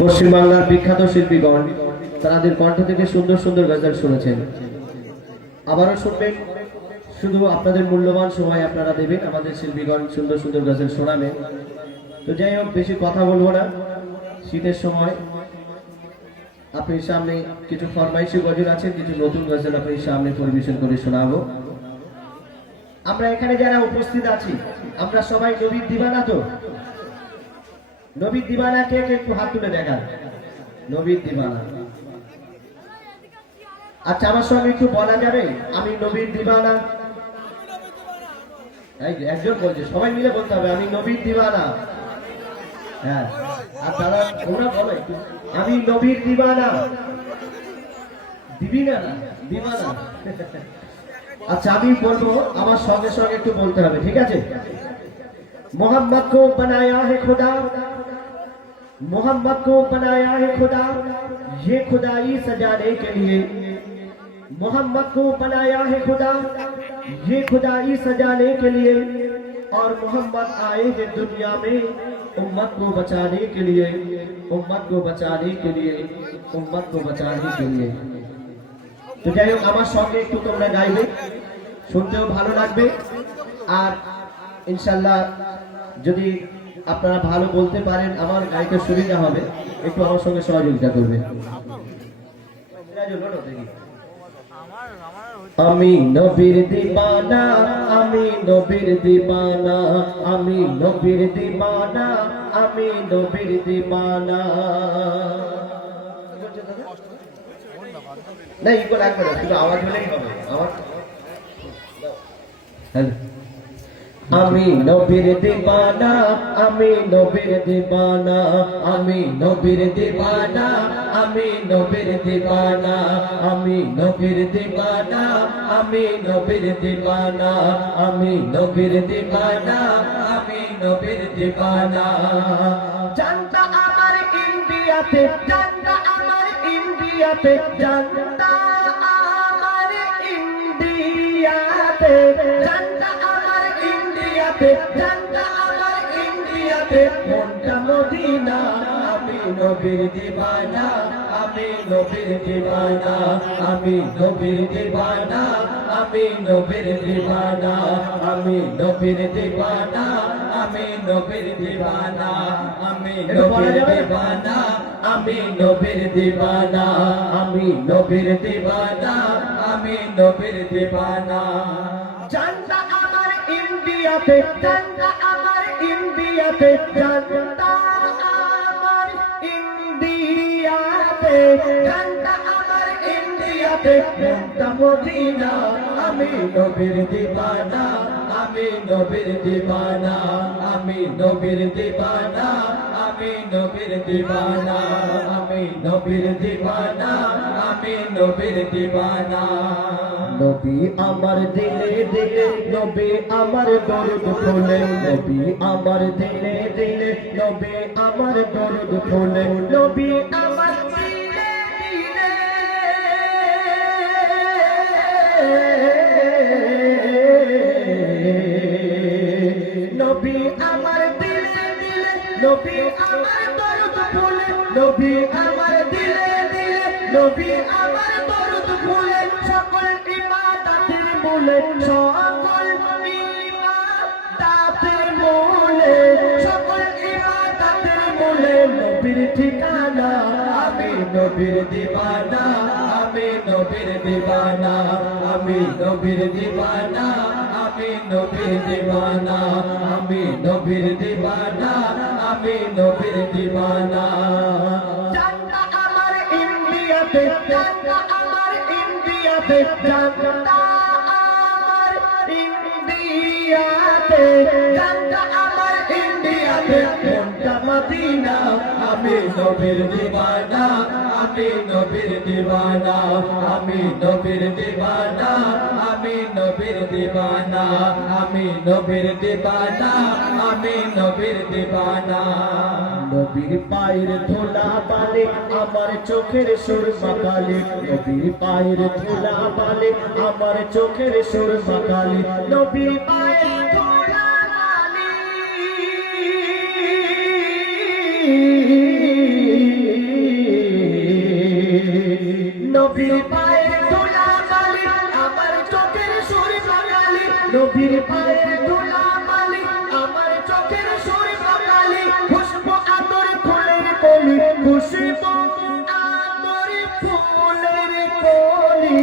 পশ্চিমবাংলার বিখ্যাত শিল্পীগণ তাদের কণ্ঠ থেকে সুন্দর সুন্দর গজল শুনেছেন। আবারও শুনবেন, শুধু আপনাদের মূল্যবান সময় আপনারা দেবেন, আমাদের শিল্পীগণ সুন্দর সুন্দর গজল শোনাবেন। তো যাই হোক, বেশি কথা বলবো না। শীতের সময় আপনার সামনে কিছু ফরমাইশি গজল আছে, কিছু নতুন গজল আপনার সামনে পরিবেশন করে শোনাবো। আমরা এখানে যারা উপস্থিত আছি, আমরা সবাই নবীর দিবানা। তো নবীর দিবানা কে কে একটু হাত তুলে দেখান। নবীর দিবানা। আচ্ছা, আমার সঙ্গে একটু বলা যাবে আমি নবীর দিবানা? একজন বলছে, সবাই মিলে বলতে হবে আমি নবীর দিবানা। হ্যাঁ, আর তারা ওরা বলো একটু, আমি নবীর দিবানা। দিবিনা না, দিবানা। আচ্ছা, আমি বলবো, আমার সঙ্গে সঙ্গে একটু বলতে হবে, ঠিক আছে? मोहम्मद को बनाया है खुदा, मोहम्मद को बनाया है खुदा, ये खुदाई सजाने के लिए। मोहम्मद को बनाया है खुदा, ये खुदाई सजाने के लिए। और मोहम्मद आए हैं दुनिया में उम्मत को बचाने के लिए, उम्मत को बचाने के लिए, उम्मत को बचाने के लिए। तो যাই হোক, আমার সঙ্গে একটু তোমরা গাইবে, শুনতেও ভালো লাগবে। আর ইনশাআল্লাহ যদি আপনারা ভালো বলতে পারেন, আমার গাইতে সুবিধা হবে, একটু আমার সঙ্গে সহযোগিতা করবে। আমি নবীর দিবানা, আমি নবীর দিবানা, আমি নবীর দিবানা, আমি নবীর দিবানা। না, ইকো লাগবে না, শুধু আওয়াজ হলেই হবে। আওয়াজ। হ্যালো। আমি নবীর দিবানা, আমি নবীর দিবানা, আমি নবীর দিবানা, আমি নবীর দিবানা, আমি নবীর দিবানা, আমি নবীর দিবানা, আমি নবীর দিবানা, আমি নবীর দিবানা। জানতা আমার ইন্ডিয়াতে, জানতা আমার ইন্ডিয়াতে, জানতা আমার ইন্ডিয়াতে, জানতা আমার ইন্ডিয়াতে, জানতা আমার ইন্ডিয়াতে, মনটা মদিনা। আমি নবীর দিবানা, আমি নবীর দিবানা, আমি নবীর দিবানা, আমি নবীর দিবানা, আমি নবীর দিবানা, আমি নবীর দিবানা, আমি নবীর দিবানা, আমি নবীর দিবানা, আমি নবীর দিবানা, আমি নবীর দিবানা। জানতা আমার ইন্ডিয়াতে, জানতা আমার ইন্ডিয়াতে, জানতা আমার ইন্ডিয়াতে, জানতা আমার ইন্ডিয়াতে, মনটা মদিনা। আমি নবীর দিবানা, আমি নবীর দিবানা, আমি নবীর দিবানা, আমি নবীর দিবানা, আমি নবীর দিবানা, আমি নবীর দিবানা। নবী আমার দিলে দিলে, নবী আমার দরদ খোলে, নবী আমার দিলে দিলে, নবী আমার দরদ খোলে, নবী আমার দিলে দিলে, নবী আমার দিলে দিলে, নবী আমার দরদ খোলে, নবী আমার দিলে দিলে, নবী আমার দরদ খোলে। সকল ইবাদতের মূলে, সকল ইবাদতের মূলে, সকল ইবাদতের মূলে নবীর ঠিকানা। আমি নবীর দিবানা, আমি নবীর দিবানা, আমি নবীর দিবানা, আমি নবীর দিবানা, আমি নবীর দিবানা, আমি নবীর দিবানা। জানতা আমার ইন্ডিয়াতে, জানতা আমার ইন্ডিয়াতে, জানতা আমার ইন্ডিয়াতে, জানতা আমার ইন্ডিয়াতে, মনটা মদিনা। আমি নবীর দিবানা, আমি নবীর দিবানা, আমি নবীর দিবানা, আমি নবীর দিবানা, আমি নবীর দিবানা, আমি নবীর দিবানা। নবীর পায়ের ধুলা বালে আমার চোখের সুরমা কালি, নবীর পায়ের ধুলা বালে আমার চোখের সুরমা কালি, নবীর পায়ের ধুলা বালে নবীর পায়ের ধুলা মালি আমার চোখের সুর বাঙালি নবীর পায়ের ধুলা মালি আমার চোখের সুর বাঙালি খুশবু আদর ফুলের কলি খুশবু আদর ফুলের কলি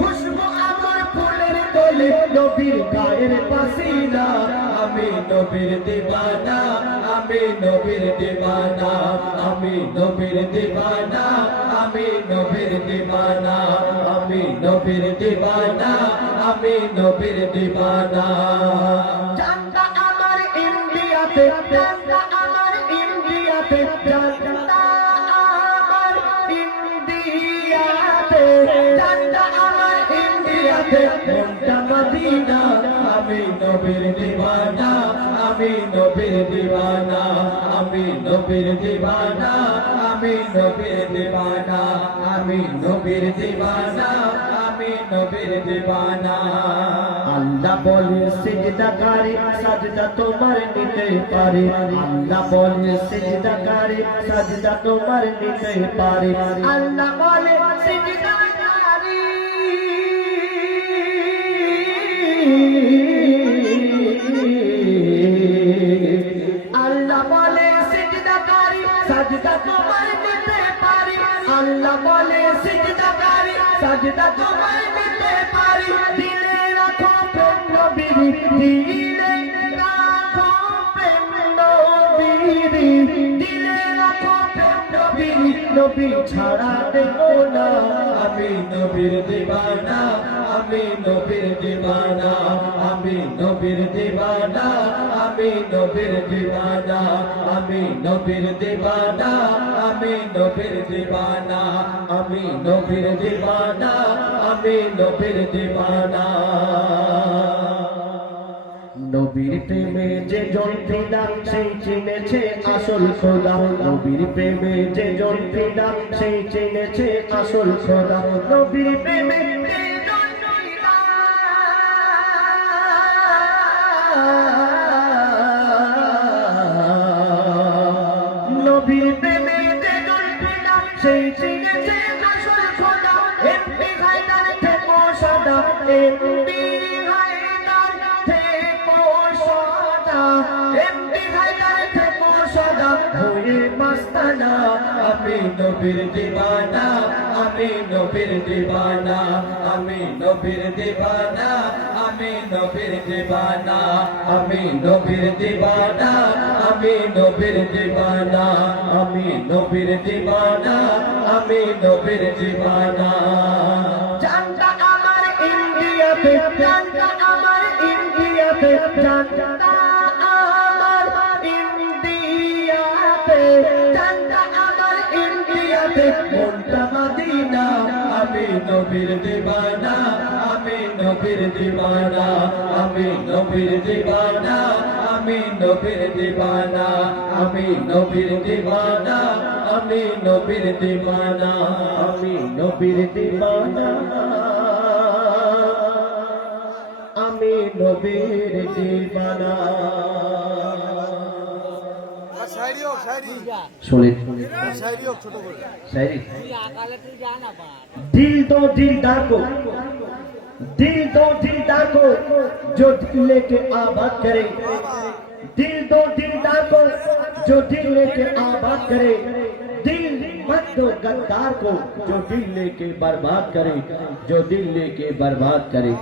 খুশবু আদর ফুলের কলি নবীর গায়ের পাসিনা আমি নবীর দিওয়ানা আমি নবীর দিওয়ানা আমি নবীর দিওয়ানা আমি নবীর দিওয়ানা আমি নবীর দিওয়ানা আমি নবীর দিওয়ানা জানতা আমার ইন্ডিয়াতে জানতা আমার ইন্ডিয়াতে জানতা আমার ইন্ডিয়াতে জানতা আমার ইন্ডিয়াতে মনটা মদিনা আমি নবীর দিওয়ানা আমি নবীর দিওয়ানা আমি নবীর দিওয়ানা আমি নবীর দিওয়ানা আমি নবীর দিওয়ানা আমি নবীর দিওয়ানা আল্লাহ বলে সিজদাকারী সাজদা তোমার নিতে পারে আল্লাহ বলে সিজদাকারী সাজদা তোমার নিতে পারে আল্লাহ বলে সিজদাকারী আল্লাহ বলে সিজদাকারী সাজদা তোমার নিতে পারি আল্লাহ বলে সিজদাকারী সাজদা তোমার নিতে পারি দিলে রাখো প্রেম নবীর দিলে রাখো প্রেম নবীর দিলে রাখো প্রেম নবীর নবী ছাড়া দেব না আমি নবীর দিওয়ানা আমি নবীর দিওয়ানা আমি নবীর দিওয়ানা আমি নবীর দিওয়ানা আমি নবীর দিওয়ানা আমি নবীর দিওয়ানা আমি নবীর দিওয়ানা আমি নবীর দিওয়ানা নবীর প্রেমে যে জন ফিদা সেই চিনেছে আসল খোদা নবীর প্রেমে যে জন ফিদা সেই চিনেছে আসল খোদা নবীর প্রেমে যে জন ফিদা নবীর প্রেমে যে জন ফিদা সেই চিনেছে আসল খোদা এমপি হায়দার থেকো সাদা এমপি হায়দার থেকো সাদা এমপি হায়দার থেকো সাদা হয়ে মাস্তানা আমি নবীর দিওয়ানা আমি নবীর দিওয়ানা আমি নবীর দিওয়ানা আমি নবীর দিওয়ানা আমি নবীর দিওয়ানা আমি নবীর দিওয়ানা আমি নবীর দিওয়ানা আমি নবীর দিওয়ানা জানতা আমার ইন্ডিয়াতে জানতা আমার ইন্ডিয়াতে জানতা আমার ইন্ডিয়াতে জানতা আমার ইন্ডিয়াতে মনটা মদিনা আমি নবীর দিওয়ানা আমি নবীর দিওয়ানা আমি নবীর দিওয়ানা আমি নবীর দিওয়ানা আমি নবীর দিওয়ানা আমি নবীর দিওয়ানা আমি নবীর দিওয়ানা আমি নবীর দিওয়ানা दिल दो दिलदार को दिल दो दिलदार को जो दिल लेके आबाद करे दिल दो दिलदार को जो दिल लेके आबाद करे दिल मत दो गद्दार को जो दिल लेके बर्बाद करे जो दिल लेके बर्बाद करे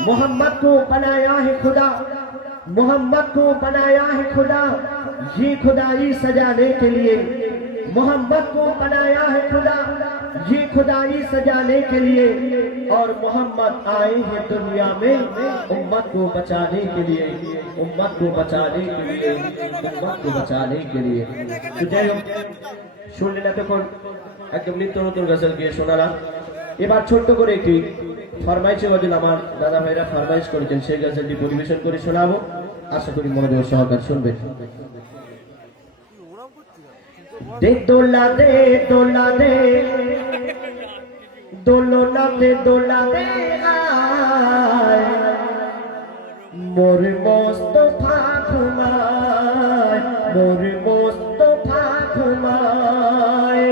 मोहम्मद को बनाया है खुदा मोहम्मद को बनाया है खुदा ये खुदाई सजाने के लिए मोहम्मद को बनाया है खुदा ये खुदाई सजाने के लिए और मोहम्मद आए हैं दुनिया में उम्मत को बचाने के लिए उम्मत को बचाने के लिए उम्मत को बचाने के लिए तो जय हो শুনলে না তখন একদম নিত্য নতুন গজল গিয়ে শোনালাম এবার ছোট্ট করে একটি ফরমাইশের গজল আমার দাদা ভাইরা ফরমাইশ করেছেন সেই গজলটি পরিবেশন করে শোনাবো আশা করি মনোযোগ সহকারে শুনবেন দে দোলা দে দোলা দে দোলনা দে দোলা দে আয় মোর মোস্তফা ঘুমায় মোর মোস্তফা ঘুমায়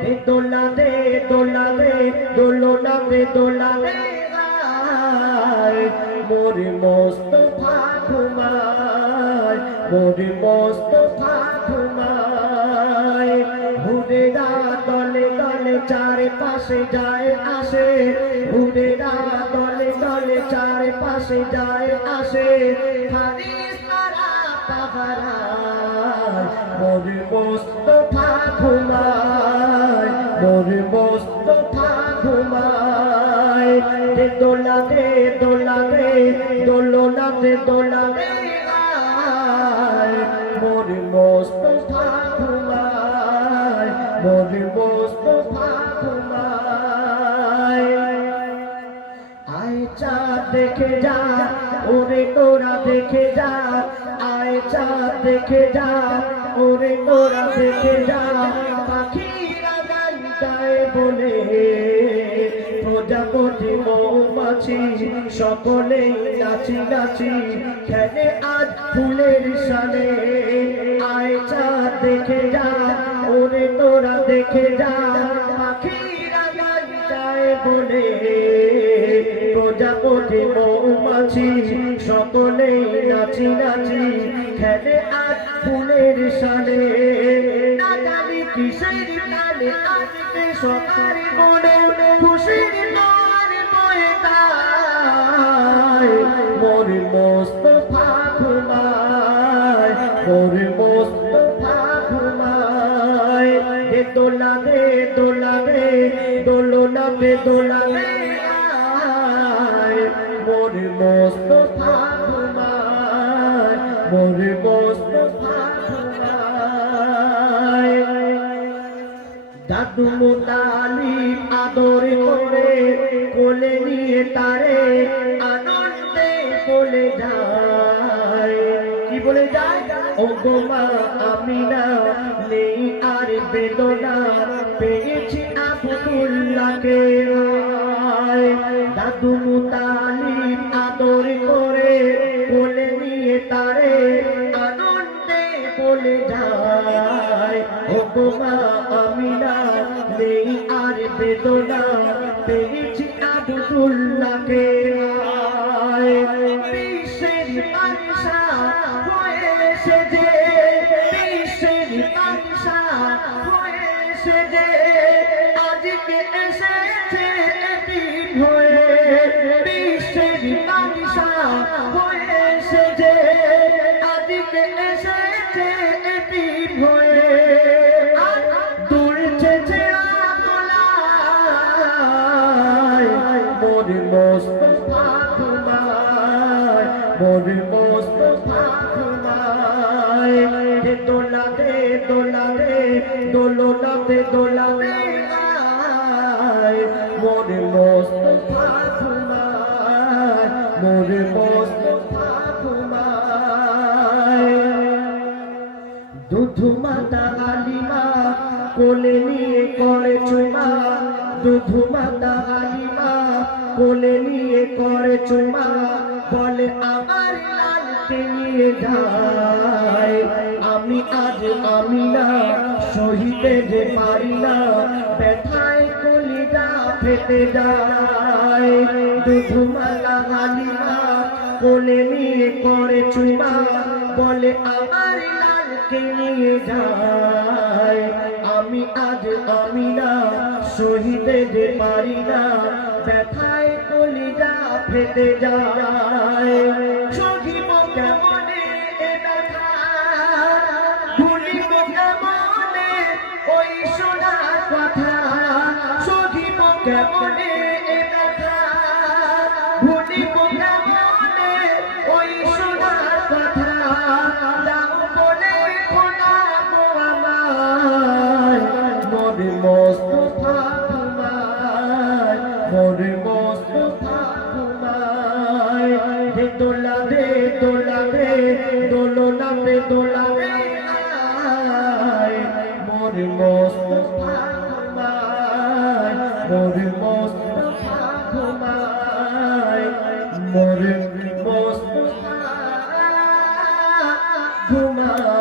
দে দোলা দে দোলা দে দোলনাতে দোলাতে গায় মোর মোস্তফা ঘুমায় মোর মোস্তফা ঘুমায় হুদেরা দলে দলে চারপাশে যায় আসে হুদেরা দলে দলে চারপাশে যায় আসে ফারিস্তারা পাহারায় মোর মোস্তফা ঘুমায় মোর মোস্তফা ঘুমায় দোলাতে দোলাতে দোলনাতে দোলাতে গায় মোর মোস্তফা ঘুমায় মোর মোস্তফা ঘুমায় আয় চাঁদ দেখে যা ওরে তোরা দেখে যা আয় চাঁদ দেখে যা ওরে তোরা দেখে যা পাখিরা গান গায় বলে প্রজাপতি মৌমাছি সকলে নাচি নাচি খেলে আজ ফুলের সানে আয় চাঁদ দেখে যা ওরে তোরা দেখে যা পাখিরা গান গায় বলে প্রজাপতি মৌমাছি সকলে নাচি নাচি খেলে আজ ফুলের সানে না জানি কিসের গানে আজকে সকাল বলে খুশির নর বয়ে গায় মোর মোস্তফা ঘুমায় মোর মোস্তফা ঘুমায় দোলাতে দোলাতে দোলনাতে দোলাতে মোর মোস্তফা ঘুমায় মোর মোস্তফা ঘুমায় দাদু মুতালিব আদর করে কোলে নিয়ে তারে আনন্দে বলে যায় কি বলে যায় ও গো মা আমিনা নেই আর বেদনা পেয়েছি আব্দুল্লাহকে দাদু মুতালিব আদর করে কোলে নিয়ে তারে আনন্দে বলে যায় ও গো মা আমিনা নেই আর বেদনা পেয়েছি আব্দুল্লাহকে বিশ্বের বাদশা হয়েছে যে বিশ্বের বাদশা হয়েছে যে আজকে এসেছে হয়ে বিশ্বের বাদশা হয়েছে যে আজকে এসেছে এটি হয়ে দুলছে যে আলোলায় মোর মোস্তফা ঘুমায় মোর মোস্তফা ঘুমায় দোলাতে দোলাতে দোলনাতে দোলাতে মোর মোস্তফা ঘুমায় মোর মোস্তফা ঘুমায় দুধু মাতা আলিমা কোলে নিয়ে করে চুমা দুধু মাতা আলিমা কোলে নিয়ে করে চুমা বলে আমার লালকে নিয়ে যায় আমি আজ আমি না সহিতে যে পারি না ব্যথায় কলিজা ফেটে যায় দুধু মাতা আলিমা কোলে নিয়ে করে চুমা বলে আমার লালকে নিয়ে যায় আমি আজ আমি না সহিতে যে পারি না ব্যথায় কলিজা ফেটে যায় সহিব কেমনে এ ব্যথা ভুলিব কেমনে ওই শোনা কথা সহিব কেমনে এ ব্যথা ভুলিব কেমনে ওই শোনা কথা দাও বলে খোদা গো আমার মোর মোস্তফা ঘুমায় মোর মোস্তফা ঘুমায় দোলাতে দোলাতে দোলনাতে দোলাতে মোর মোস্তফা ঘুমায় মোর মোস্তফা ঘুমায় মোর মোস্তফা ঘুমায়